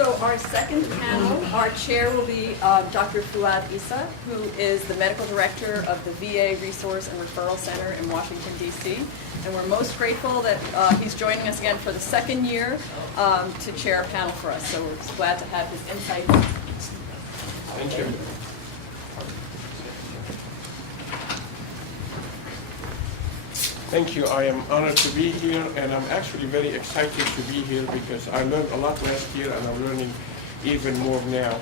So our second panel, our chair will be Dr. Fuad Issa, who is the medical director of the VA Resource and Referral Center in Washington, D.C. And we're most grateful that he's joining us again for the second year to chair a panel for us. So we're just glad to have his insights. Thank you. Thank you. I am honored to be here, and I'm actually very excited to be here because I learned a lot last year, and I'm learning even more now.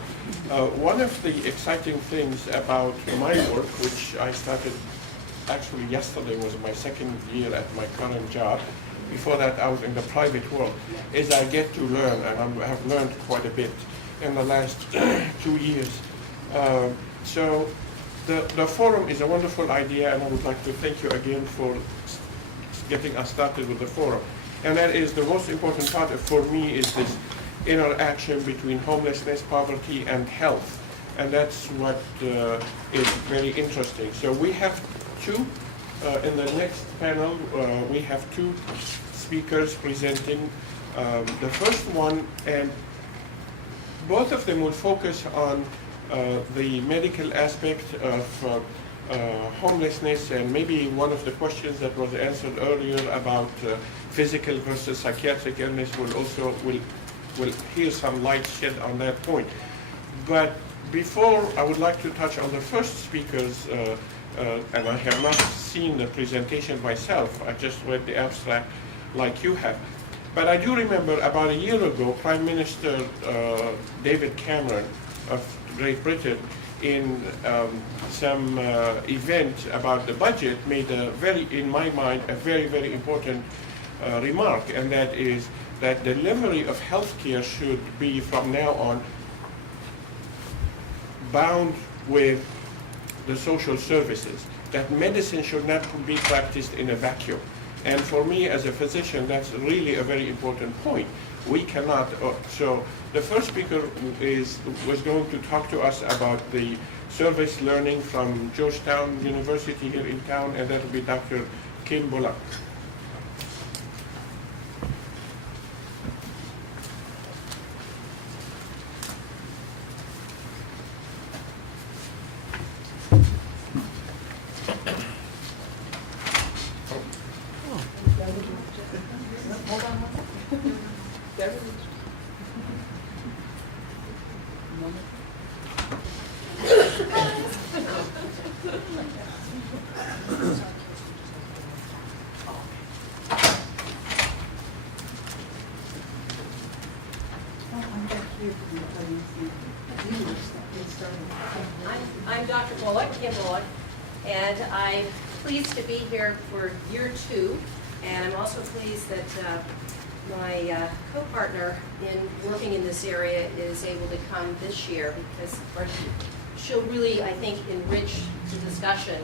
One of the exciting things about my work, which I started actually yesterday, was my second year at my current job. Before that, I was in the private world, is I get to learn, and I have learned quite a bit in the last 2 years. So the forum is a wonderful idea, and I would like to thank you again for getting us started with the forum. And that is the most important part for me, is this interaction between homelessness, poverty, and health. And that's what is very interesting. So we have in the next panel, we have two speakers presenting. The first one, and both of them will focus on the medical aspect of homelessness, and maybe one of the questions that was answered earlier about physical versus psychiatric illness will hear some light shed on that point. But before, I would like to touch on the first speakers, and I have not seen the presentation myself. I just read the abstract like you have. But I do remember about a year ago, Prime Minister David Cameron of Great Britain, in some event about the budget, made in my mind, a very, very important remark, and that is that delivery of health care should be, from now on, bound with the social services, that medicine should not be practiced in a vacuum. And for me as a physician, that's really a very important point. We cannot, so the first speaker was going to talk to us about the service learning from Georgetown University here in town, and that will be Dr. Kim Bullock. I'm Dr. Bullock, Kim Bullock, and I'm pleased to be here for year 2, and I'm also pleased that my co-partner in working in this area is able to come this year, because she'll really, I think, enrich the discussion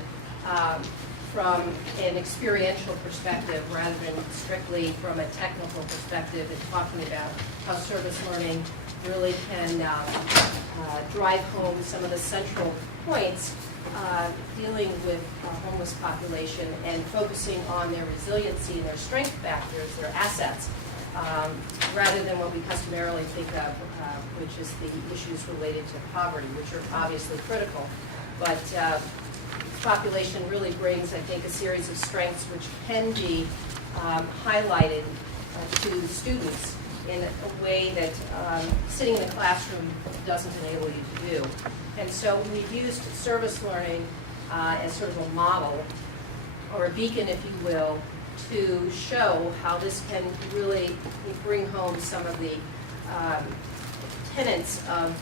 from an experiential perspective rather than strictly from a technical perspective, and talking about how service learning really can drive home some of the central points dealing with a homeless population and focusing on their resiliency and their strength factors, their assets, rather than what we customarily think of, which is the issues related to poverty, which are obviously critical. But population really brings, I think, a series of strengths which can be highlighted to students in a way that sitting in a classroom doesn't enable you to do. And so we've used service learning as sort of a model, or a beacon, if you will, to show how this can really bring home some of the tenets of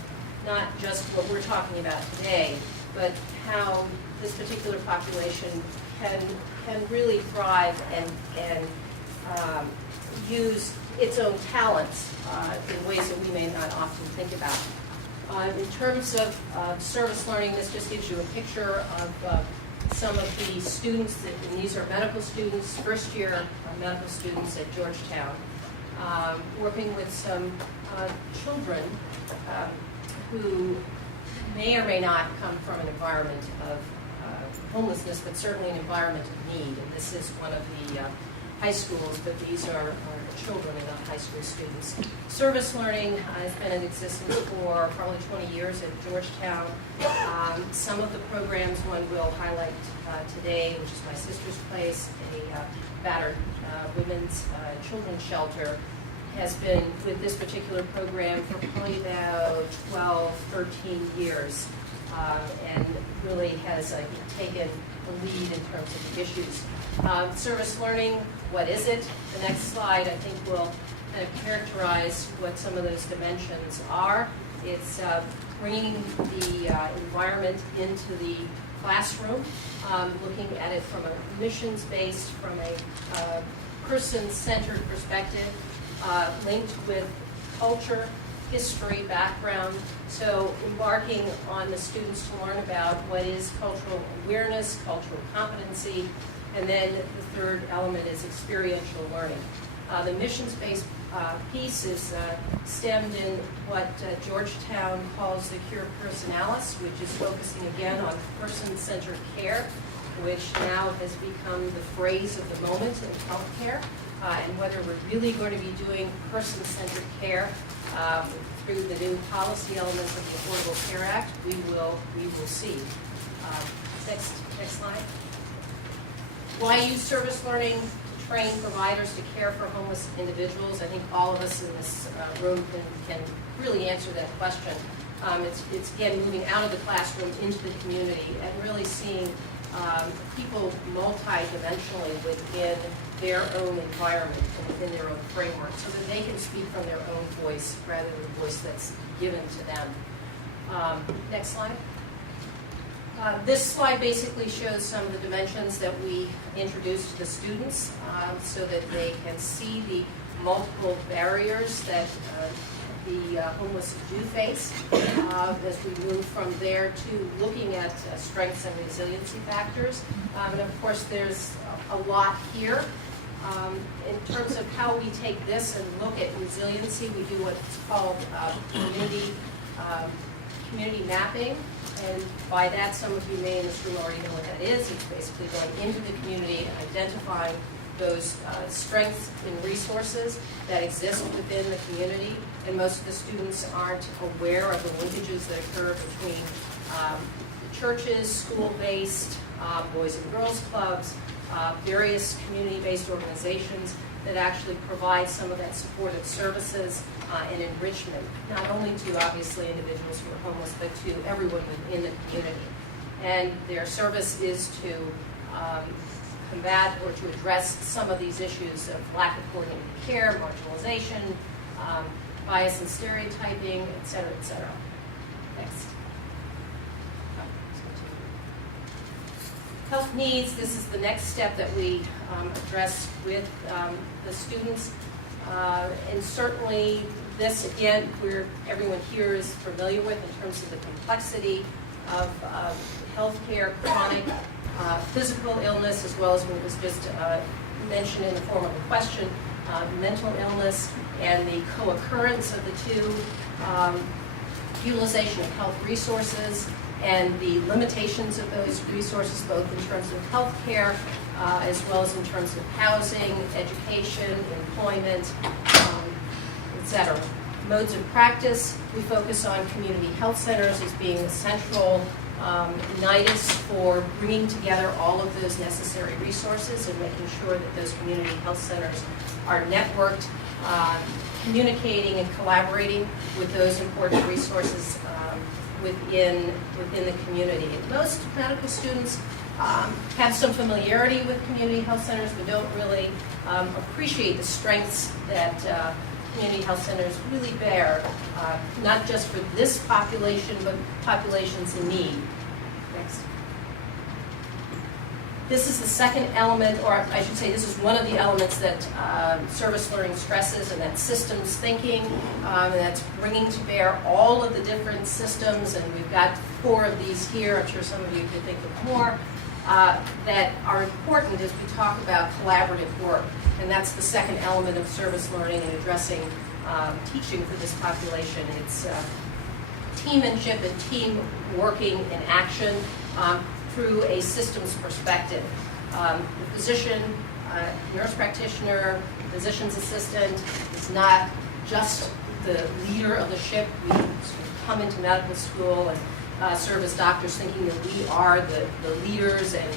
not just what we're talking about today, but how this particular population can really thrive and use its own talents in ways that we may not often think about. In terms of service learning, this just gives you a picture of some of the students, and these are medical students, first-year medical students at Georgetown, working with some children who may or may not come from an environment of homelessness, but certainly an environment of need. And this is one of the high schools, but these are children and not high school students. Service learning has been in existence for probably 20 years at Georgetown. Some of the programs one will highlight today, which is My Sister's Place, a battered women's children's shelter, has been with this particular program for probably about 12, 13 years, and really has taken the lead in terms of the issues. Service learning, what is it? The next slide, I think, will kind of characterize what some of those dimensions are. It's bringing the environment into the classroom, looking at it from a missions-based, from a person-centered perspective, linked with culture, history, background. So embarking on the students to learn about what is cultural awareness, cultural competency, and then the third element is experiential learning. The missions-based piece is stemmed in what Georgetown calls the cure personalis, which is focusing again on person-centered care, which now has become the phrase of the moment in healthcare, and whether we're really going to be doing person-centered care through the new policy elements of the Affordable Care Act, we will see. Next slide. Why use service learning to train providers to care for homeless individuals? I think all of us in this room can really answer that question. It's again moving out of the classroom into the community and really seeing people multi-dimensionally within their own environment and within their own framework so that they can speak from their own voice rather than the voice that's given to them. Next slide. This slide basically shows some of the dimensions that we introduced to the students so that they can see the multiple barriers that the homeless do face as we move from there to looking at strengths and resiliency factors. And of course, there's a lot here. In terms of how we take this and look at resiliency, we do what's called community mapping. And by that, some of you may in this room already know what that is. It's basically going into the community and identifying those strengths and resources that exist within the community. And most of the students aren't aware of the linkages that occur between churches, school-based, boys and girls clubs, various community-based organizations that actually provide some of that supportive services and enrichment, not only to obviously individuals who are homeless, but to everyone within the community. And their service is to combat or to address some of these issues of lack of coordinated care, marginalization, bias and stereotyping, et cetera, et cetera. Next. Health needs, this is the next step that we address with the students. And certainly this, again, everyone here is familiar with in terms of the complexity of healthcare, chronic, physical illness, as well as what was just mentioned in the form of a question, mental illness, and the co-occurrence of the two, utilization of health resources, and the limitations of those resources, both in terms of health care, as well as in terms of housing, education, employment, etc. Modes of practice, we focus on community health centers as being the central nidus for bringing together all of those necessary resources and making sure that those community health centers are networked, communicating and collaborating with those important resources within the community. And most medical students have some familiarity with community health centers, but don't really appreciate the strengths that community health centers really bear, not just for this population, but populations in need. Next. This is the second element, or I should say this is one of the elements that service learning stresses, and that's systems thinking, and that's bringing to bear all of the different systems, and we've got 4 of these here. I'm sure some of you could think of more, that are important as we talk about collaborative work, and that's the second element of service learning and addressing teaching for this population. It's teammanship and team working in action through a systems perspective. The physician nurse practitioner, physician's assistant is not just the leader of the ship. We sort of come into medical school and serve as doctors thinking that we are the leaders and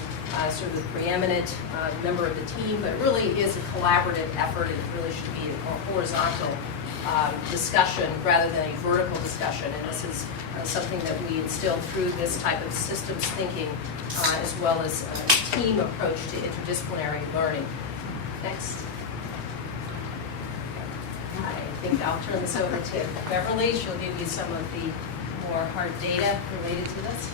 sort of the preeminent member of the team, but it really is a collaborative effort, and it really should be a horizontal discussion rather than a vertical discussion. And this is something that we instill through this type of systems thinking, as well as a team approach to interdisciplinary learning. Next. I think I'll turn this over to Beverly. She'll give you some of the more hard data related to this.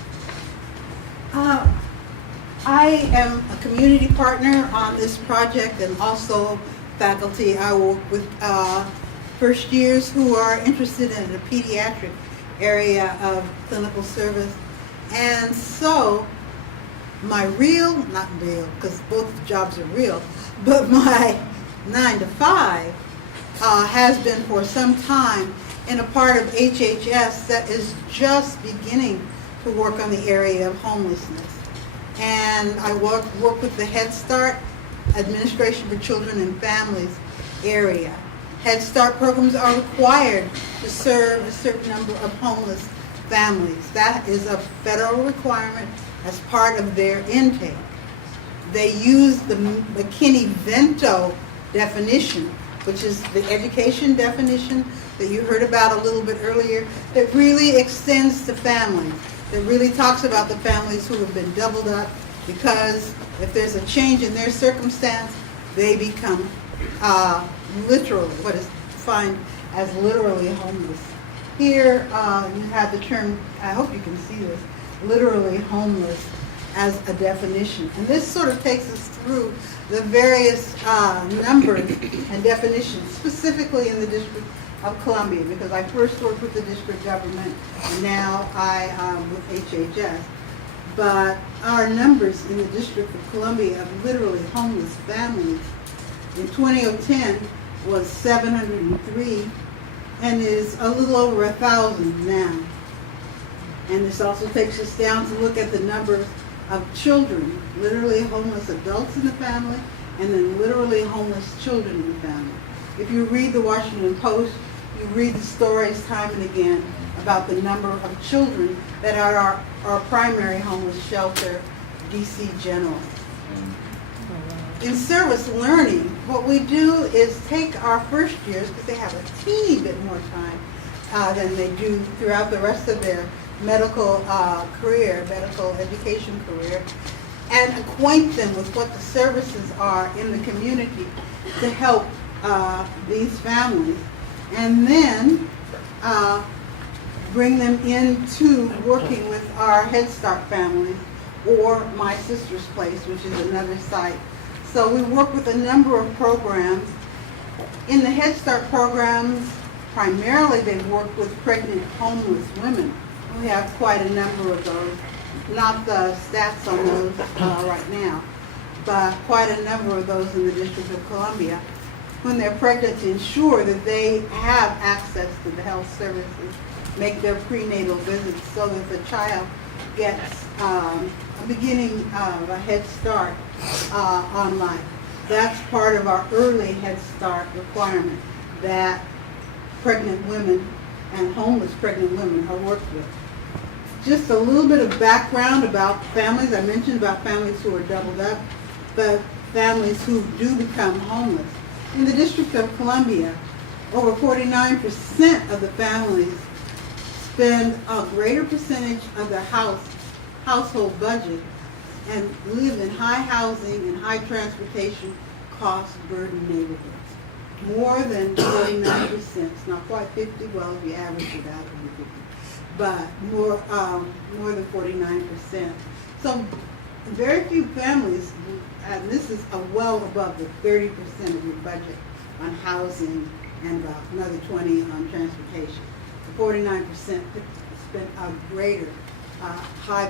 I am a community partner on this project and also faculty. I work with first years who are interested in the pediatric area of clinical service. And so my not real, because both jobs are real, but my 9 to 5 has been for some time in a part of HHS that is just beginning to work on the area of homelessness. And I work with the Head Start Administration for Children and Families area. Head Start programs are required to serve a certain number of homeless families. That is a federal requirement as part of their intake. They use the McKinney-Vento definition, which is the education definition that you heard about a little bit earlier, that really extends to families, that really talks about the families who have been doubled up, because if there's a change in their circumstance, they become literally, what is defined as literally homeless. Here you have the term, I hope you can see this, literally homeless as a definition. And this sort of takes us through the various numbers and definitions, specifically in the District of Columbia, because I first worked with the district government and now I am with HHS. But our numbers in the District of Columbia of literally homeless families in 2010 was 703 and is a little over 1,000 now. And this also takes us down to look at the numbers of children, literally homeless adults in the family, and then literally homeless children in the family. If you read the Washington Post, you read the stories time and again about the number of children that are our primary homeless shelter, DC General. In service learning, what we do is take our first years, because they have a teeny bit more time than they do throughout the rest of their medical career, medical education career, and acquaint them with what the services are in the community to help these families, and then bring them into working with our Head Start families or My Sister's Place, which is another site. So we work with a number of programs. In the Head Start programs, primarily they work with pregnant homeless women. We have quite a number of those. Not the stats on those right now, but quite a number of those in the District of Columbia. When they're pregnant, to ensure that they have access to the health services, make their prenatal visits so that the child gets a beginning of a Head Start on life. That's part of our early Head Start requirement that pregnant women and homeless pregnant women are worked with. Just a little bit of background about families. I mentioned about families who are doubled up, but families who do become homeless. In the District of Columbia, over 49% of the families spend a greater percentage of their household budget and live in high housing and high transportation cost burden neighborhoods. More than 49%, it's not quite 50, well, if you average it out, it'll be 50, but more than 49%. So very few families, and this is well above the 30% of your budget on housing and another 20 on transportation. The 49% spend a greater high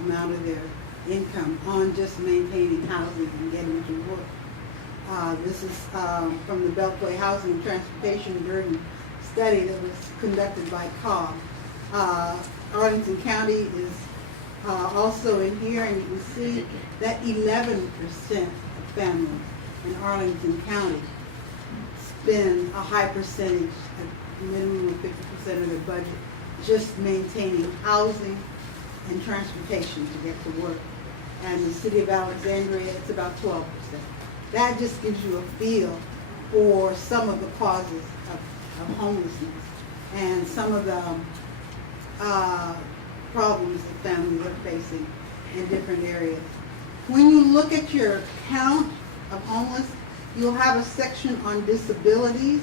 amount of their income on just maintaining housing and getting to work. This is from the Beltway Housing and Transportation Burden Study that was conducted by COG. Arlington County is also in here, and you can see that 11% of families in Arlington County spend a high percentage, a minimum of 50% of their budget, just maintaining housing and transportation to get to work. And the city of Alexandria, it's about 12%. That just gives you a feel for some of the causes of homelessness and some of the problems that families are facing in different areas. When you look at your count of homeless, you'll have a section on disabilities.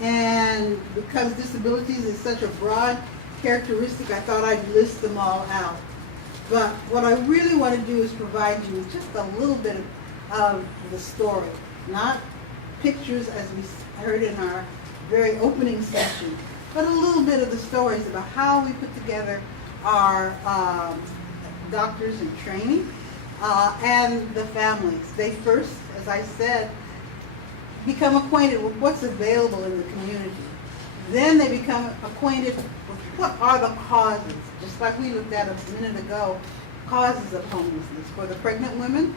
And because disabilities is such a broad characteristic, I thought I'd list them all out. But what I really want to do is provide you with just a little bit of the story, not pictures as we heard in our very opening session, but a little bit of the stories about how we put together our doctors in training and the families. They first, as I said, become acquainted with what's available in the community. Then they become acquainted with what are the causes, just like we looked at a minute ago, causes of homelessness for the pregnant women.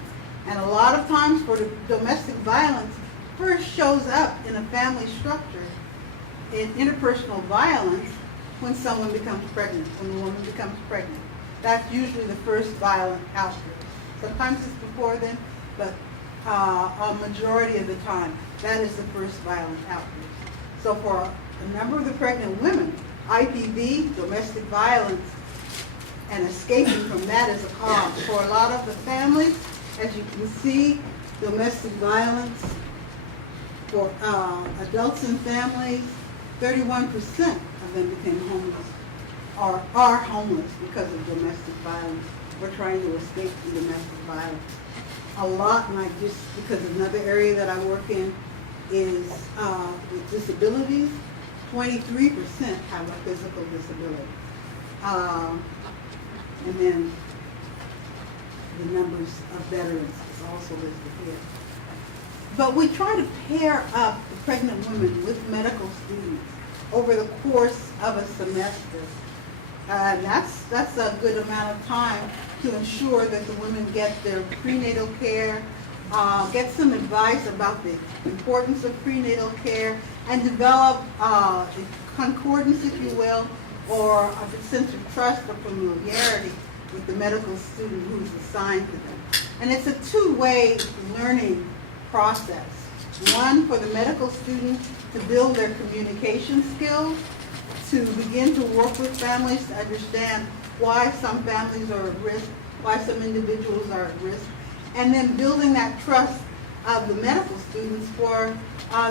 And a lot of times for the domestic violence, first shows up in a family structure in interpersonal violence when someone becomes pregnant, when the woman becomes pregnant. That's usually the first violent outbreak. Sometimes it's before then, but a majority of the time, that is the first violent outbreak. So for a number of the pregnant women, IPV, domestic violence, and escaping from that is a cause. For a lot of the families, as you can see, domestic violence for adults and families, 31% of them became homeless or are homeless because of domestic violence or trying to escape from domestic violence. A lot, and I just, because another area that I work in is with disabilities, 23% have a physical disability. And then the numbers of veterans is also listed here. But we try to pair up the pregnant women with medical students over the course of a semester. That's a good amount of time to ensure that the women get their prenatal care, get some advice about the importance of prenatal care, and develop a concordance, if you will, or a sense of trust or familiarity with the medical student who's assigned to them. And it's a two-way learning process. One, for the medical student to build their communication skills, to begin to work with families to understand why some families are at risk, why some individuals are at risk, and then building that trust of the medical students for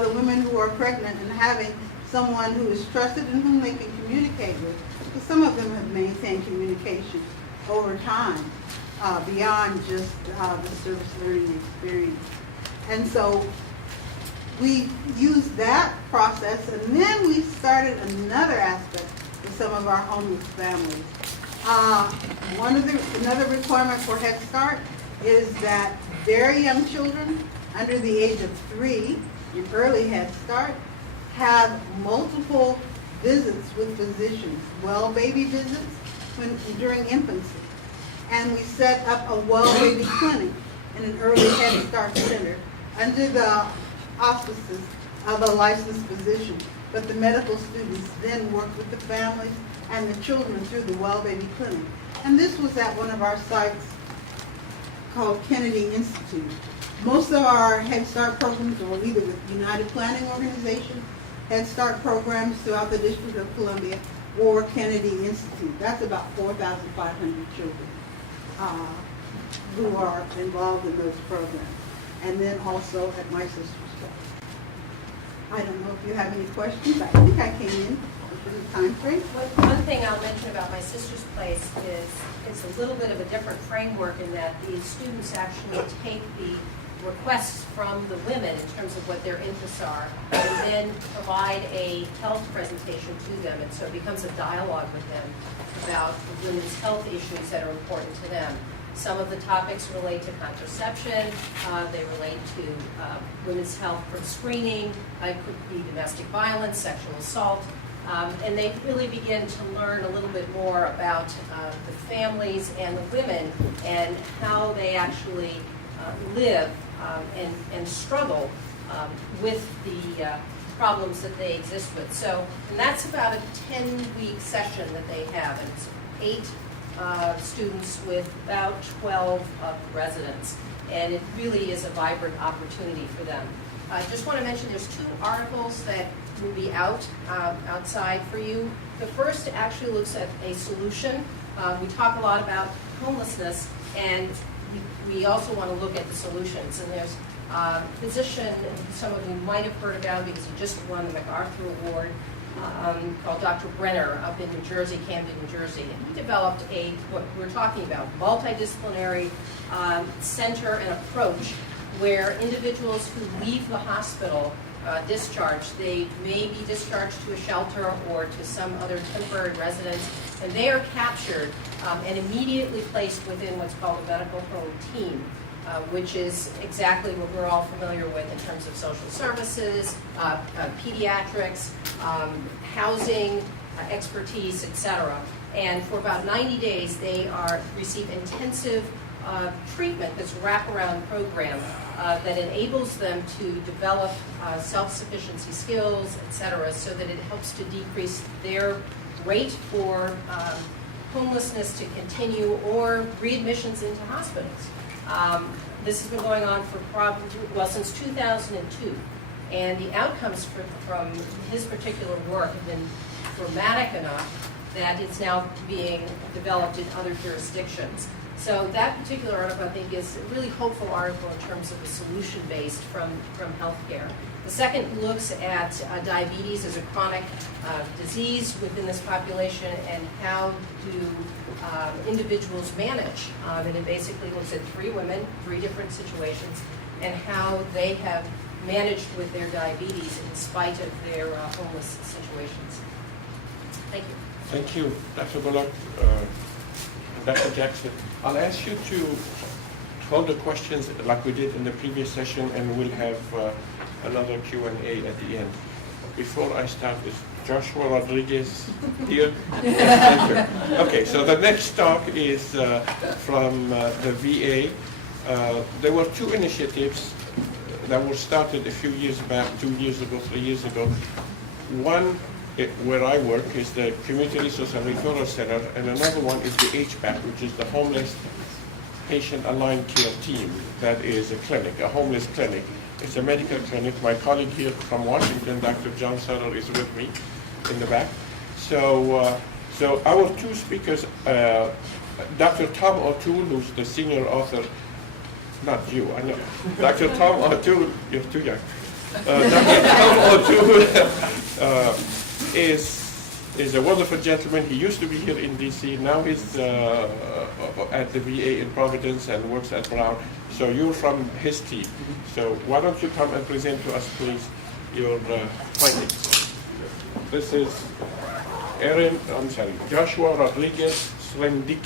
the women who are pregnant and having someone who is trusted and whom they can communicate with. Because some of them have maintained communication over time beyond just the service learning experience. And so we used that process, and then we started another aspect with some of our homeless families. Another requirement for Head Start is that very young children under the age of 3 in early Head Start have multiple visits with physicians, well baby visits during infancy. And we set up a well baby clinic in an early Head Start center under the auspices of a licensed physician. But the medical students then worked with the families and the children through the well baby clinic. And this was at one of our sites called Kennedy Institute. Most of our Head Start programs are either with United Planning Organization, Head Start programs throughout the District of Columbia, or Kennedy Institute. That's about 4,500 children who are involved in those programs. And then also at my sister's place. I don't know if you have any questions. I think I came in within the time frame. One thing I'll mention about my sister's place is it's a little bit of a different framework in that the students actually take the requests from the women in terms of what their interests are, and then provide a health presentation to them. And so it becomes a dialogue with them about the women's health issues that are important to them. Some of the topics relate to contraception, they relate to women's health for screening, it could be domestic violence, sexual assault, and they really begin to learn a little bit more about the families and the women and how they actually live and struggle with the problems that they exist with. So, and that's about a 10-week session that they have. And it's 8 students with about 12 residents. And it really is a vibrant opportunity for them. I just want to mention there's 2 articles that will be outside for you. The first actually looks at a solution. We talk a lot about homelessness, and we also want to look at the solutions. And there's a physician some of you might have heard about because he just won the MacArthur Award, called Dr. Brenner up in New Jersey, Camden, New Jersey. And he developed what we're talking about, multidisciplinary center and approach where individuals who leave the hospital discharged, they may be discharged to a shelter or to some other temporary residence, and they are captured and immediately placed within what's called a medical home team, which is exactly what we're all familiar with in terms of social services, pediatrics, housing, expertise, etc. And for about 90 days, they receive intensive treatment, this wraparound program that enables them to develop self-sufficiency skills, etc., so that it helps to decrease their rate for homelessness to continue or readmissions into hospitals. This has been going on for since 2002, and the outcomes from his particular work have been dramatic enough that it's now being developed in other jurisdictions. So that particular article, I think, is a really hopeful article in terms of a solution based from healthcare. The second looks at diabetes as a chronic disease within this population and how do individuals manage. And it basically looks at 3 women, 3 different situations, and how they have managed with their diabetes in spite of their homeless situations. Thank you. Thank you, Dr. Bullock, Dr. Jackson. I'll ask you to hold the questions like we did in the previous session, and we'll have another Q&A at the end. Before I start, is Joshua Rodriguez here? Thank you. Okay, so the next talk is from the VA. There were 2 initiatives that were started a few years back, 2 years ago, 3 years ago. One, where I work, is the Community Resource and Referral Center, and another one is the HPAC, which is the Homeless Patient Aligned Care Team. That is a clinic, a homeless clinic. It's a medical clinic. My colleague here from Washington, Dr. John Sutter, is with me in the back. So our 2 speakers, Dr. Tom O'Toole, who's the senior author, not you, I know. Dr. Tom O'Toole, you're too young. Dr. Tom O'Toole is a wonderful gentleman. He used to be here in DC. Now he's at the VA in Providence and works at Brown. So you're from his team. So why don't you come and present to us, please, your findings. This is Joshua Rodriguez-Srednicki.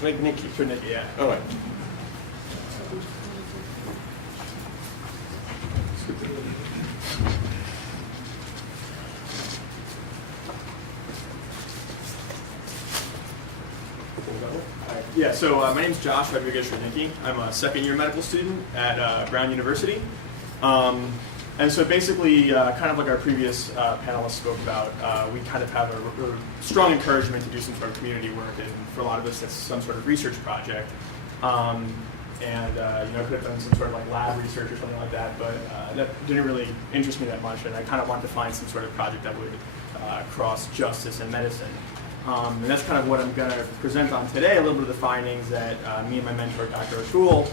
Srednicki, yeah. All right. Yeah, so my name's Josh Rodriguez-Srednicki. I'm a second-year medical student at Brown University. And so basically, kind of like our previous panelists spoke about, we kind of have a strong encouragement to do some sort of community work, and for a lot of us, that's some sort of research project. Could have done some sort of like lab research or something like that, but that didn't really interest me that much, and I kind of wanted to find some sort of project that would cross justice and medicine. And that's kind of what I'm going to present on today, a little bit of the findings that me and my mentor, Dr. O'Toole,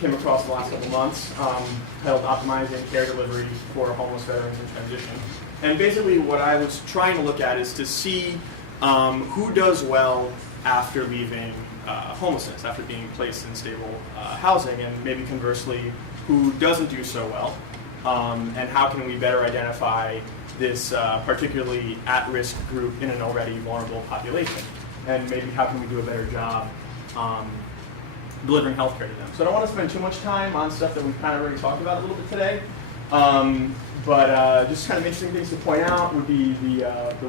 came across the last couple months, titled Optimizing Care Delivery for Homeless Veterans in Transition. And basically what I was trying to look at is to see who does well after leaving homelessness, after being placed in stable housing, and maybe conversely, who doesn't do so well, and how can we better identify this particularly at-risk group in an already vulnerable population, and maybe how can we do a better job delivering healthcare to them. So I don't want to spend too much time on stuff that we've kind of already talked about a little bit today, but just kind of interesting things to point out would be the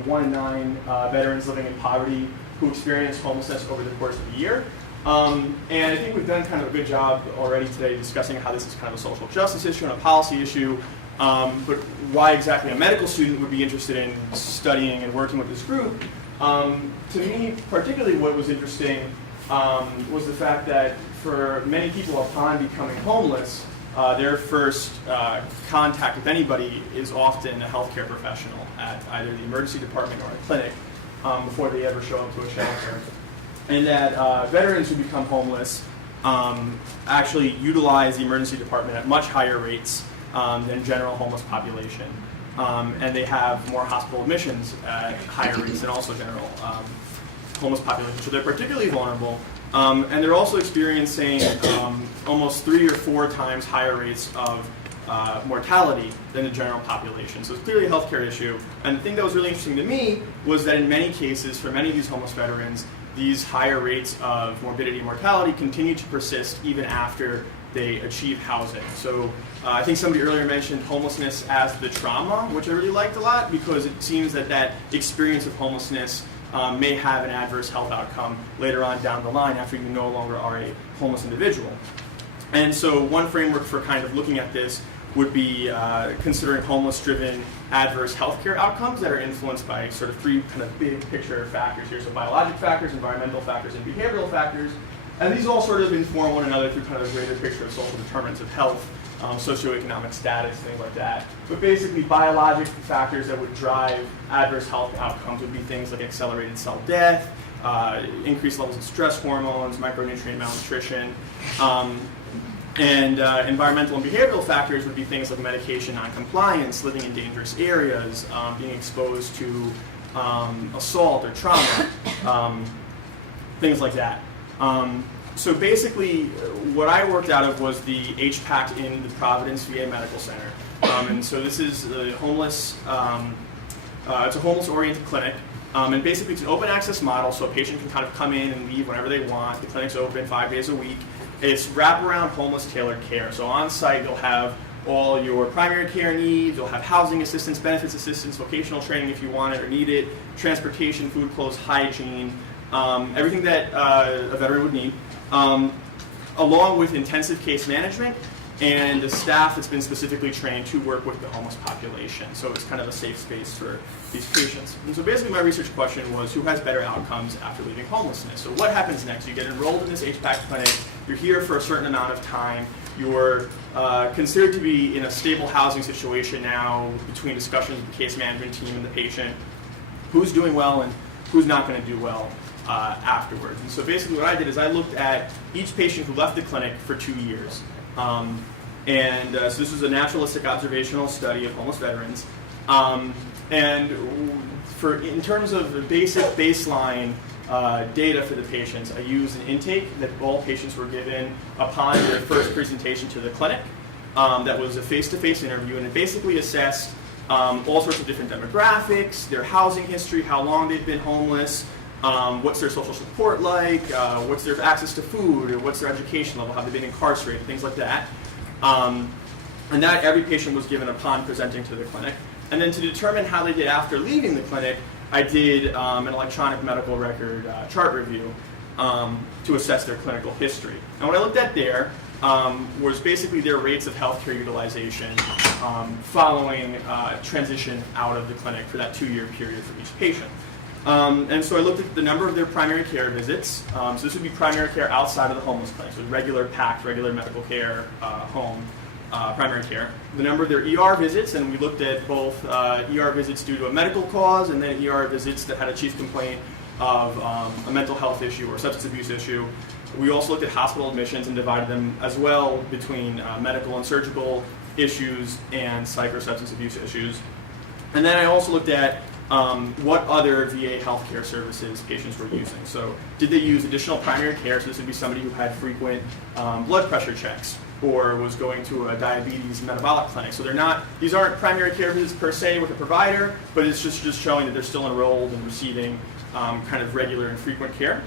1 in 9 veterans living in poverty who experience homelessness over the course of the year. And I think we've done kind of a good job already today discussing how this is kind of a social justice issue and a policy issue, but why exactly a medical student would be interested in studying and working with this group. To me, particularly what was interesting was the fact that for many people upon becoming homeless, their first contact with anybody is often a healthcare professional at either the emergency department or a clinic before they ever show up to a shelter. And that veterans who become homeless actually utilize the emergency department at much higher rates than general homeless population. And they have more hospital admissions at higher rates than also general homeless population. So they're particularly vulnerable. And they're also experiencing almost 3 or 4 times higher rates of mortality than the general population. So it's clearly a healthcare issue. And the thing that was really interesting to me was that in many cases, for many of these homeless veterans, these higher rates of morbidity and mortality continue to persist even after they achieve housing. So I think somebody earlier mentioned homelessness as the trauma, which I really liked a lot because it seems that that experience of homelessness may have an adverse health outcome later on down the line after you no longer are a homeless individual. And so one framework for kind of looking at this would be considering homeless-driven adverse healthcare outcomes that are influenced by sort of 3 kind of big picture factors here. So biologic factors, environmental factors, and behavioral factors. And these all sort of inform one another through kind of a greater picture of social determinants of health, socioeconomic status, things like that. But basically biologic factors that would drive adverse health outcomes would be things like accelerated cell death, increased levels of stress hormones, micronutrient malnutrition, and environmental and behavioral factors would be things like medication noncompliance, living in dangerous areas, being exposed to assault or trauma, things like that. So basically, what I worked out of was the HPAC in the Providence VA Medical Center. And so this is a homeless, it's a homeless-oriented clinic. And basically, it's an open access model, so a patient can kind of come in and leave whenever they want. The clinic's open 5 days a week. It's wraparound homeless tailored care. So on site, you'll have all your primary care needs. You'll have housing assistance, benefits assistance, vocational training if you want it or need it, transportation, food, clothes, hygiene, everything that a veteran would need, along with intensive case management and a staff that's been specifically trained to work with the homeless population. So it's kind of a safe space for these patients. And so basically my research question was, who has better outcomes after leaving homelessness? So what happens next? You get enrolled in this HPAC clinic, you're here for a certain amount of time, you're considered to be in a stable housing situation now between discussions with the case management team and the patient, who's doing well and who's not going to do well afterwards. And so basically what I did is I looked at each patient who left the clinic for 2 years. So this was a naturalistic observational study of homeless veterans. And in terms of the basic baseline data for the patients, I used an intake that all patients were given upon their first presentation to the clinic. That was a face-to-face interview, and it basically assessed all sorts of different demographics, their housing history, how long they've been homeless, what's their social support like, what's their access to food, or what's their education level, have they been incarcerated, things like that. And that every patient was given upon presenting to the clinic. And then to determine how they did after leaving the clinic, I did an electronic medical record chart review to assess their clinical history. And what I looked at there was basically their rates of healthcare utilization following transition out of the clinic for that 2-year period for each patient. And so I looked at the number of their primary care visits. So this would be primary care outside of the homeless clinic, so regular PACT, regular medical care, home, primary care. The number of their ER visits, and we looked at both ER visits due to a medical cause and then ER visits that had a chief complaint of a mental health issue or substance abuse issue. We also looked at hospital admissions and divided them as well between medical and surgical issues and psych or substance abuse issues. And then I also looked at what other VA healthcare services patients were using. So did they use additional primary care? So this would be somebody who had frequent blood pressure checks or was going to a diabetes metabolic clinic. So these aren't primary care visits per se with a provider, but it's just showing that they're still enrolled and receiving kind of regular and frequent care.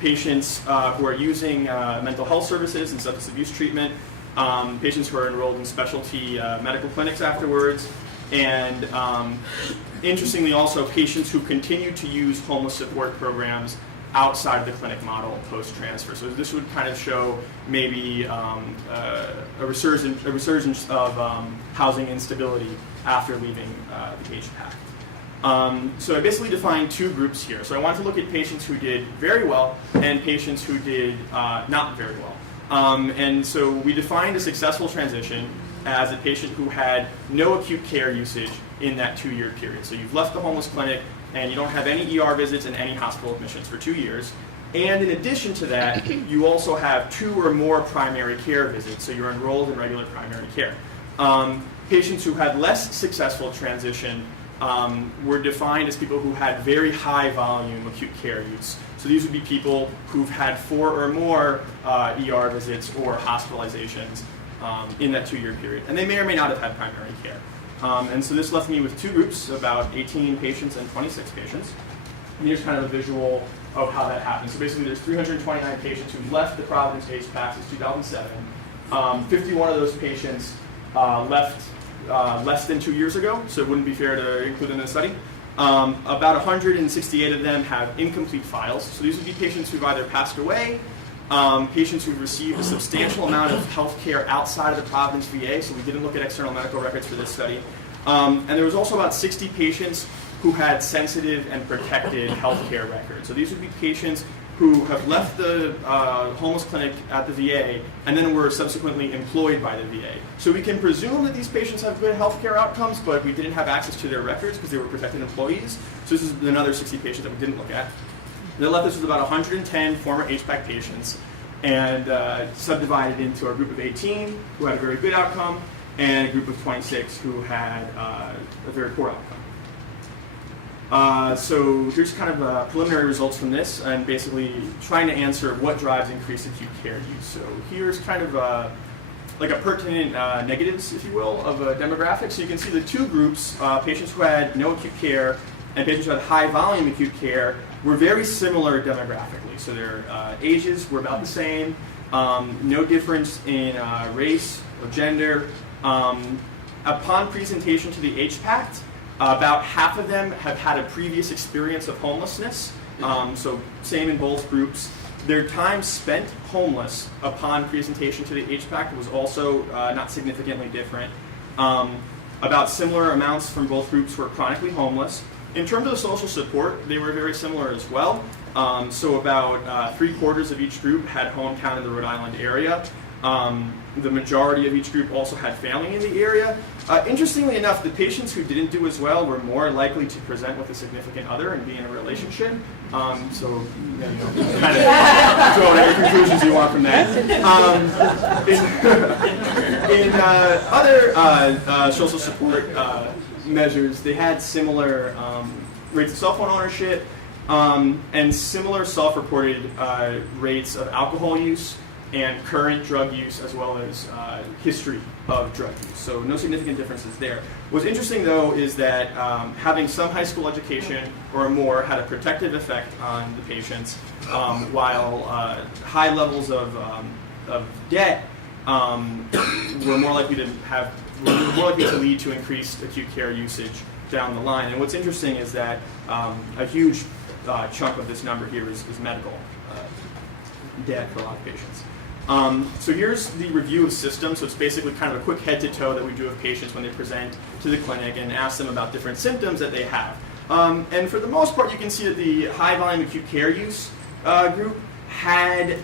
Patients who are using mental health services and substance abuse treatment, patients who are enrolled in specialty medical clinics afterwards, and interestingly also patients who continue to use homeless support programs outside of the clinic model post-transfer. So this would kind of show maybe a resurgence of housing instability after leaving the HPAC. So I basically defined two groups here. So I wanted to look at patients who did very well and patients who did not very well. And so we defined a successful transition as a patient who had no acute care usage in that 2-year period. So you've left the homeless clinic and you don't have any ER visits and any hospital admissions for 2 years. And in addition to that, you also have 2 or more primary care visits, so you're enrolled in regular primary care. Patients who had less successful transition were defined as people who had very high volume acute care use. So these would be people who've had 4 or more ER visits or hospitalizations in that 2-year period. And they may or may not have had primary care. And so this left me with 2 groups, about 18 patients and 26 patients. And here's kind of a visual of how that happened. So basically there's 329 patients who left the Providence HPAC since 2007. 51 of those patients left less than 2 years ago, so it wouldn't be fair to include them in the study. About 168 of them have incomplete files. So these would be patients who've either passed away, patients who've received a substantial amount of health care outside of the Providence VA, so we didn't look at external medical records for this study. And there was also about 60 patients who had sensitive and protected health care records. So these would be patients who have left the homeless clinic at the VA and then were subsequently employed by the VA. So we can presume that these patients have good health care outcomes, but we didn't have access to their records because they were protected employees. So this is another 60 patients that we didn't look at. They left us with about 110 former HPAC patients and subdivided into a group of 18 who had a very good outcome and a group of 26 who had a very poor outcome. So here's kind of preliminary results from this and basically trying to answer what drives increased acute care use. So here's kind of like a pertinent negatives, if you will, of a demographic. So you can see the 2 groups, patients who had no acute care and patients who had high volume acute care, were very similar demographically. So their ages were about the same, no difference in race or gender. Upon presentation to the HPAC, about half of them have had a previous experience of homelessness, so same in both groups. Their time spent homeless upon presentation to the HPAC was also not significantly different. About similar amounts from both groups were chronically homeless. In terms of the social support, they were very similar as well. So about 3/4 of each group had hometown in the Rhode Island area. The majority of each group also had family in the area. Interestingly enough, the patients who didn't do as well were more likely to present with a significant other and be in a relationship. So you know, kind of draw whatever conclusions you want from that. In other social support measures, they had similar rates of cell phone ownership and similar self-reported rates of alcohol use and current drug use, as well as history of drug use. So no significant differences there. What's interesting, though, is that having some high school education or more had a protective effect on the patients, while high levels of debt were more likely to lead to increased acute care usage down the line. And what's interesting is that a huge chunk of this number here is medical debt for a lot of patients. So here's the review of systems. So it's basically kind of a quick head-to-toe that we do of patients when they present to the clinic and ask them about different symptoms that they have. And for the most part, you can see that the high-volume acute care use group had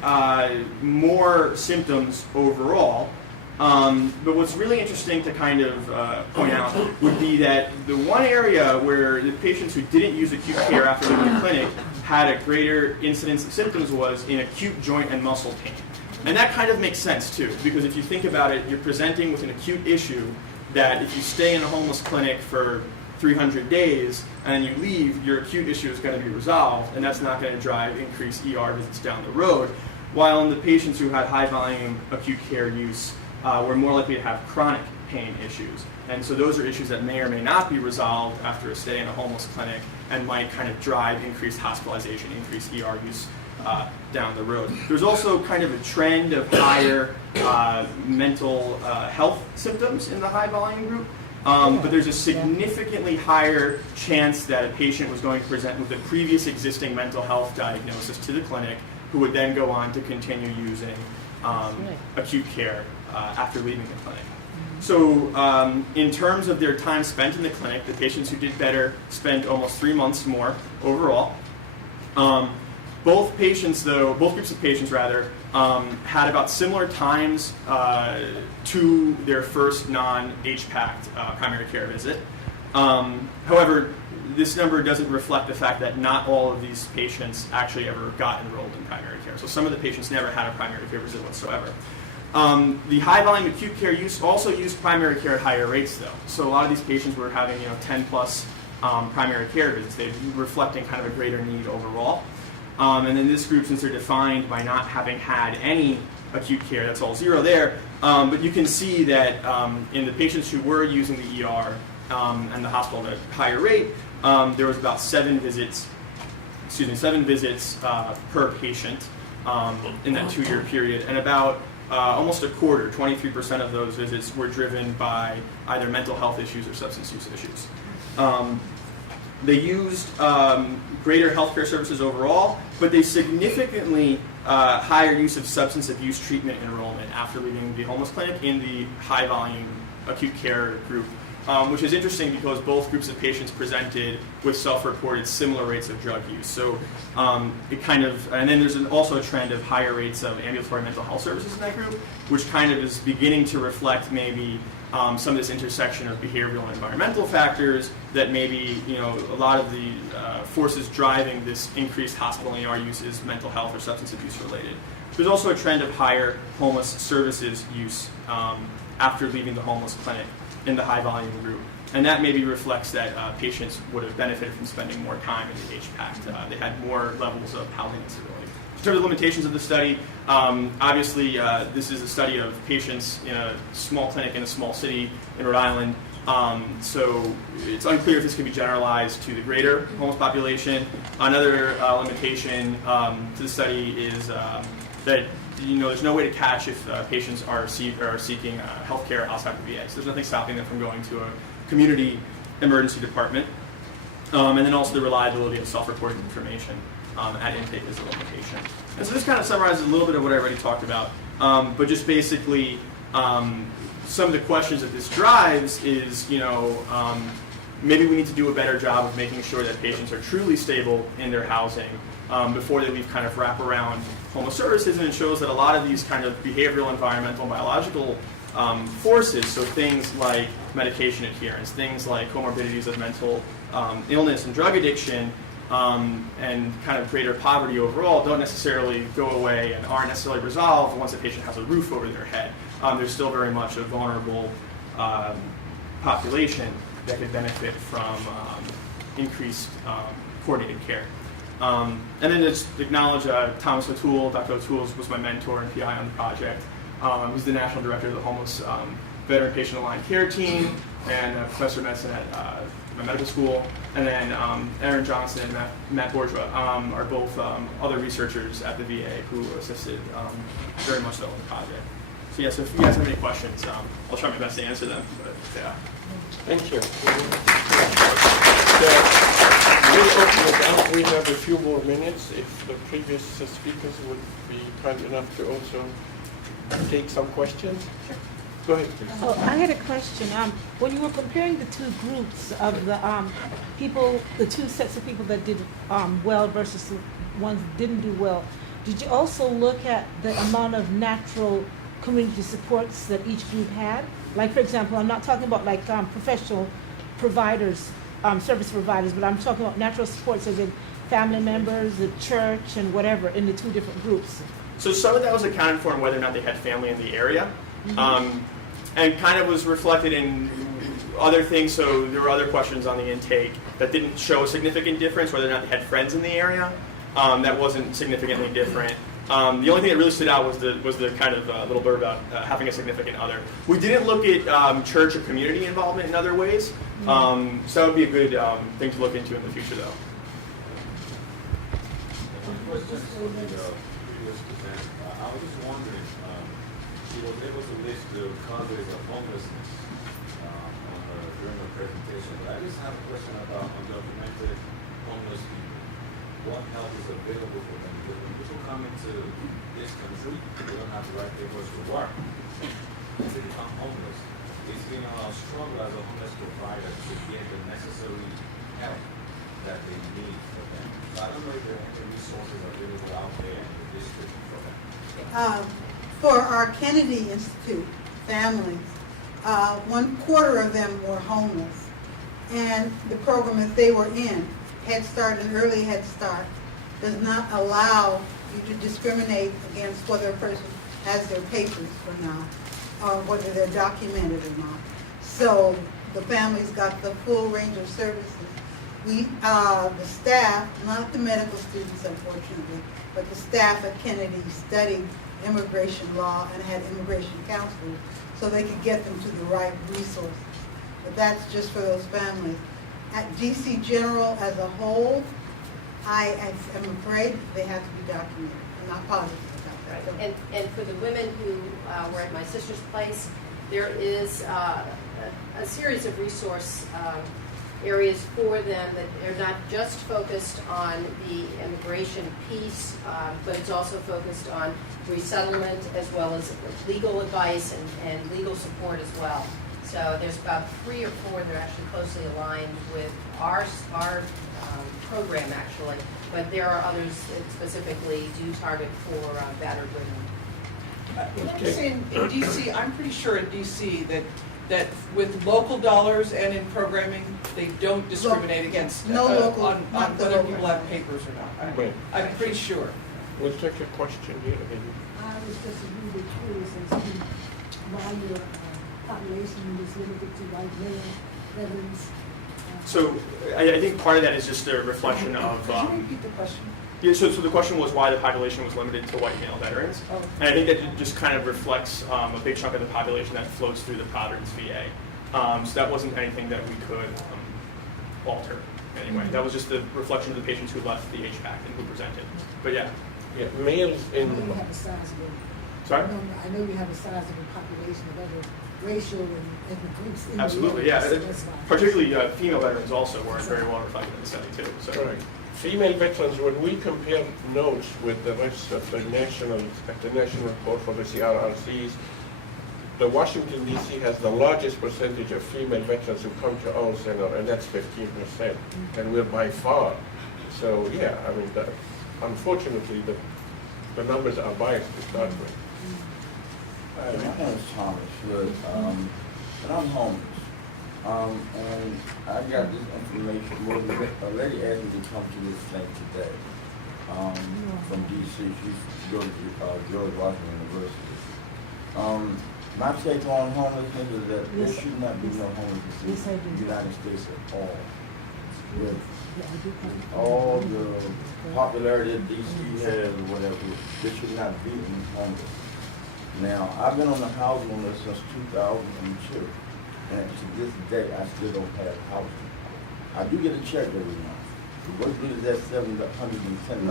more symptoms overall. But what's really interesting to kind of point out would be that the one area where the patients who didn't use acute care after leaving the clinic had a greater incidence of symptoms was in acute joint and muscle pain. And that kind of makes sense too, because if you think about it, you're presenting with an acute issue that if you stay in a homeless clinic for 300 days and you leave, your acute issue is going to be resolved, and that's not going to drive increased ER visits down the road. While in the patients who had high volume acute care use, were more likely to have chronic pain issues. And so those are issues that may or may not be resolved after a stay in a homeless clinic and might kind of drive increased hospitalization, increased ER use down the road. There's also kind of a trend of higher mental health symptoms in the high volume group. But there's a significantly higher chance that a patient was going to present with a previous existing mental health diagnosis to the clinic, who would then go on to continue using acute care after leaving the clinic. So in terms of their time spent in the clinic, the patients who did better spent almost 3 months more overall. Both groups of patients had about similar times to their first non-HPACT primary care visit. However, this number doesn't reflect the fact that not all of these patients actually ever got enrolled in primary care. So some of the patients never had a primary care visit whatsoever. The high volume acute care also used primary care at higher rates though. So a lot of these patients were having 10 plus primary care visits. They're reflecting kind of a greater need overall. And then this group, since they're defined by not having had any acute care, that's all 0 there. But you can see that in the patients who were using the ER and the hospital at a higher rate, there was about 7 visits per patient in that 2-year period, and about almost a quarter, 23% of those visits were driven by either mental health issues or substance use issues. They used greater healthcare services overall, but they significantly higher use of substance abuse treatment enrollment after leaving the homeless clinic in the high volume acute care group, which is interesting because both groups of patients presented with self-reported similar rates of drug use. So and then there's also a trend of higher rates of ambulatory mental health services in that group, which kind of is beginning to reflect maybe some of this intersection of behavioral and environmental factors that maybe a lot of the forces driving this increased hospital and ER use is mental health or substance abuse related. There's also a trend of higher homeless services use after leaving the homeless clinic in the high volume group. And that maybe reflects that patients would have benefited from spending more time in the HPACT. They had more levels of housing instability. In terms of limitations of the study, obviously this is a study of patients in a small clinic in a small city in Rhode Island. So it's unclear if this can be generalized to the greater homeless population. Another limitation to the study is that there's no way to catch if patients are seeking health care outside the VA. So there's nothing stopping them from going to a community emergency department. And then also the reliability of self-reported information at intake is a limitation. And so this kind of summarizes a little bit of what I already talked about. But just basically, some of the questions that this drives is, maybe we need to do a better job of making sure that patients are truly stable in their housing before they leave kind of wraparound homeless services. And it shows that a lot of these kind of behavioral, environmental, and biological forces, so things like medication adherence, things like comorbidities of mental illness and drug addiction, and kind of greater poverty overall, don't necessarily go away and aren't necessarily resolved once a patient has a roof over their head. There's still very much a vulnerable population that could benefit from increased coordinated care. And then just acknowledge Thomas O'Toole. Dr. O'Toole was my mentor and PI on the project. He's the national director of the homeless veteran patient aligned care team and a professor of medicine at my medical school. And then Erin Johnson and Matt Bourgeois are both other researchers at the VA who assisted very much so in the project. So yeah, so if you guys have any questions, I'll try my best to answer them. But yeah. Thank you. We'll open it up. We have a few more minutes if the previous speakers would be kind enough to also take some questions. Sure. Go ahead, please. Oh, I had a question. When you were comparing the two groups of the people, the two sets of people that did well versus the ones that didn't do well, did you also look at the amount of natural community supports that each group had? Like, for example, I'm not talking about like professional providers, service providers, but I'm talking about natural supports as in family members, the church, and whatever in the two different groups. So some of that was accounted for in whether or not they had family in the area. And kind of was reflected in other things. So there were other questions on the intake that didn't show a significant difference, whether or not they had friends in the area. That wasn't significantly different. The only thing that really stood out was the kind of little blurb about having a significant other. We didn't look at church or community involvement in other ways. So that would be a good thing to look into in the future, though. I was just wondering, he was able to list the causes of homelessness on her during the presentation, but I just have a question about undocumented homeless people. What help is available for them? Because when people come into this country, they don't have the right papers to work. They become homeless. It's been a struggle as a homeless provider to get the necessary help that they need for them. So I don't know if there are any resources available out there in the district for them. For our Kennedy Institute families, 1/4 of them were homeless. And the program that they were in, Head Start and Early Head Start, does not allow you to discriminate against whether a person has their papers or not, or whether they're documented or not. So the families got the full range of services. We, the staff, not the medical students unfortunately, but the staff at Kennedy studied immigration law and had immigration counselors so they could get them to the right resources. But that's just for those families. At DC General as a whole, I am afraid they have to be documented. I'm not positive about that. And for the women who were at my sister's place, there is a series of resource areas for them that are not just focused on the immigration piece, but it's also focused on resettlement as well as legal advice and legal support as well. So there's about 3 or 4 that are actually closely aligned with our program actually, but there are others that specifically do target for battered women. Can I just say in DC, I'm pretty sure in DC that with local dollars and in programming, they don't discriminate against No local, on not the whether local. people have papers or not. Right. I'm pretty sure. We'll take a question here. I was just a little bit curious as to why your population is limited to white male veterans. So I think part of that is just a reflection of. Could you repeat the question? Yeah, so the question was why the population was limited to white male veterans. Oh. And I think that it just kind of reflects a big chunk of the population that flows through the Providence VA. So that wasn't anything that we could alter anyway. That was just the reflection of the patients who left the HPAC and who presented. But yeah. Yeah, males I know in, you have a sizable. Sorry? I know you have a sizable population of other racial and ethnic groups in the Absolutely, yeah. area, so that's why. Particularly female veterans also were very well reflected in the study too. So. correct. Female veterans, when we compare notes with the rest of the national report for the CRRCs, the Washington DC has the largest percentage of female veterans who come to our center, and that's 15%, and we're by far. So yeah, I mean, unfortunately, the numbers are biased to start with. Hi, my name is Thomas Hood, and I'm homeless. And I got this information, well, a lady asked me to come to this thing today, from DC. She's going to George Washington University. My take on homelessness is that there should not be no homelessness in the United States at all. With all the popularity that DC has or whatever, there should not be any homeless. Now, I've been on the housing list since 2002. And to this day, I still don't have housing. I do get a check every month. What good is that $710 a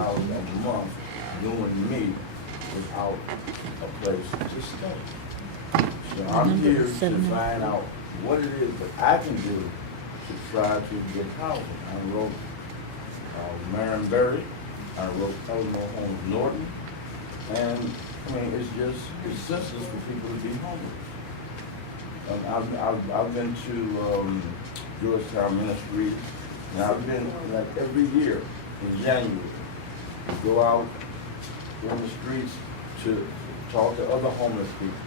month doing me without a place to stay? So I'm here to find out what it is that I can do to try to get housing. I wrote Beverly, I wrote Elmore Homes Norton, and I mean, it's senseless for people to be homeless. I've been to Georgetown Ministries, and I've been like every year in January to go out on the streets to talk to other homeless people.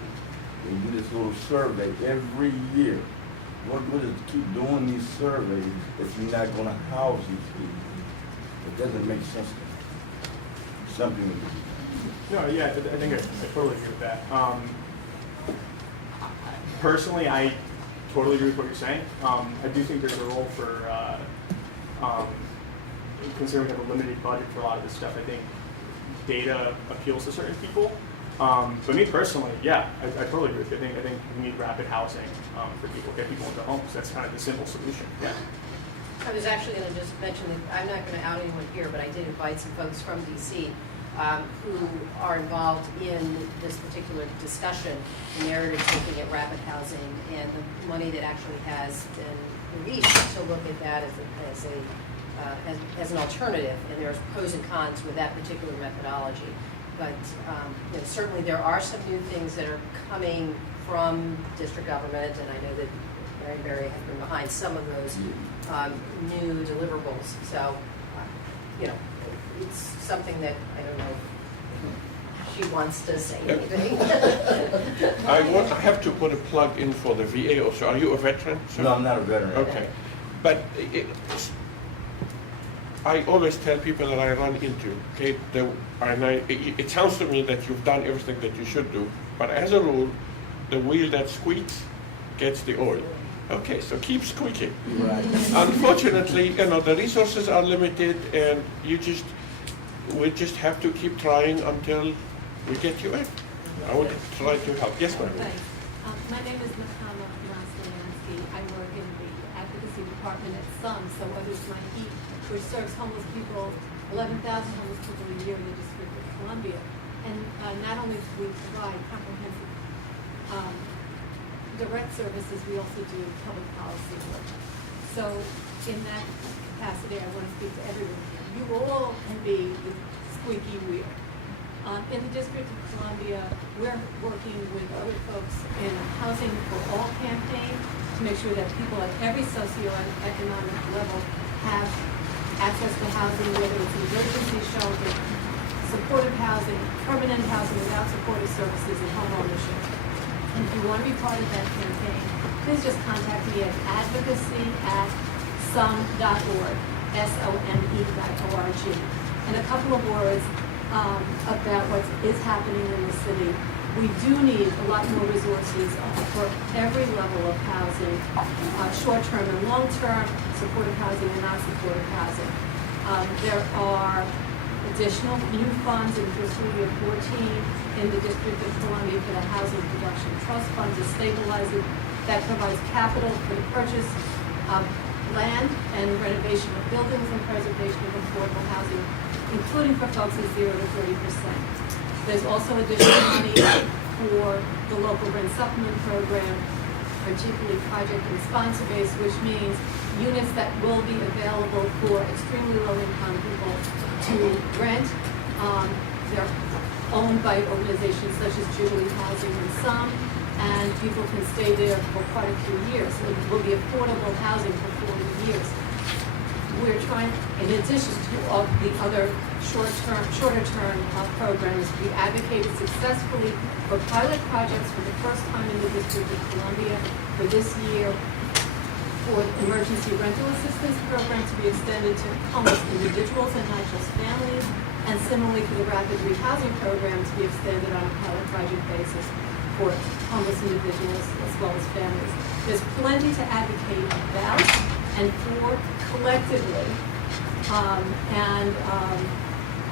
We do this little survey every year. What good is to keep doing these surveys if you're not going to house these people? It doesn't make sense to me. Something to do. No, yeah, I think I totally agree with that. Personally, I totally agree with what you're saying. I do think there's a role for, considering we have a limited budget for a lot of this stuff, I think data appeals to certain people. But me personally, yeah, I totally agree with you. I think we need rapid housing for people, get people into homes. That's kind of the simple solution, yeah. I was actually going to just mention that I'm not going to out anyone here, but I did invite some folks from DC who are involved in this particular discussion, the narrative looking at rapid housing, and the money that actually has been released to look at that as an alternative. And there's pros and cons with that particular methodology. But certainly there are some new things that are coming from district government, and I know that Erin has been behind some of those new deliverables. So, it's something that I don't know if she wants to say anything. I have to put a plug in for the VA also. Are you a veteran, sir? No, I'm not a veteran. Okay. But I always tell people that I run into, okay, it sounds to me that you've done everything that you should do, but as a rule, the wheel that squeaks gets the oil. Okay, so keep squeaking. Right. Unfortunately, the resources are limited, and we just have to keep trying until we get you in. I would try to help. Yes, ma'am. Thanks. My name is Nakama Maslansky. I work in the advocacy department at SUM, so others might eat, which serves homeless people, 11,000 homeless people a year in the District of Columbia. And not only do we provide comprehensive direct services, we also do public policy work. So in that capacity, I want to speak to everyone here. You all can be the squeaky wheel. In the District of Columbia, we're working with other folks in a Housing for All campaign to make sure that people at every socioeconomic level have access to housing, whether it's emergency shelter, supportive housing, permanent housing without supportive services, and home ownership. And if you want to be part of that campaign, please just contact me at advocacy@some.org, SOME.org. And a couple of words about what is happening in the city. We do need a lot more resources for every level of housing, short-term and long-term, supportive housing and non-supportive housing. There are additional new funds in fiscal year 14 in the District of Columbia for the Housing Production Trust Fund to stabilize it. That provides capital for the purchase of land and renovation of buildings and preservation of affordable housing, including for folks at 0 to 30%. There's also additional money for the local rent supplement program, particularly project and sponsor based, which means units that will be available for extremely low income people to rent. They're owned by organizations such as Jubilee Housing and SUM, and people can stay there for quite a few years. It will be affordable housing for 40 years. We're trying, in addition to all the other shorter term programs, we advocated successfully for pilot projects for the first time in the District of Columbia for this year for emergency rental assistance program to be extended to homeless individuals and not just families, and similarly for the rapid rehousing program to be extended on a pilot project basis for homeless individuals as well as families. There's plenty to advocate about and for collectively,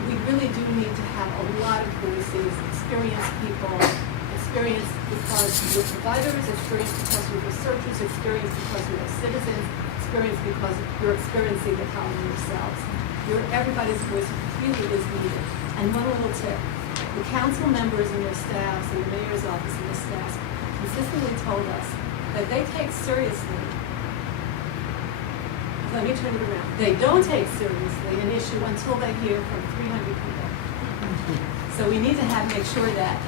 we really do need to have a lot of voices, experienced people, experienced because we're providers, experienced because we're researchers, experienced because we're citizens, experienced because you're experiencing the problem yourselves. Everybody's voice really is needed. And one little tip, the council members and their staffs and the mayor's office and their staffs consistently told us that they take seriously. Let me turn it around. They don't take seriously an issue until they hear from 300 people. So we need to make sure that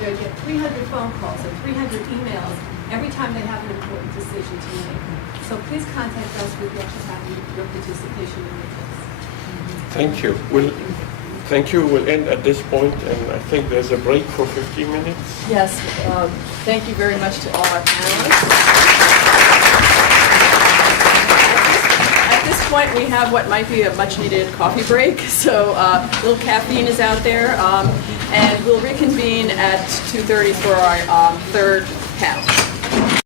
they get 300 phone calls or 300 emails every time they have an important decision to make. So please contact us with what you have in your participation in the case. Thank you. Thank you. We'll end at this point, and I think there's a break for 15 minutes. Yes, thank you very much to all our panelists. At this point, we have what might be a much-needed coffee break. So a little caffeine is out there, and we'll reconvene at 2:30 for our third panel.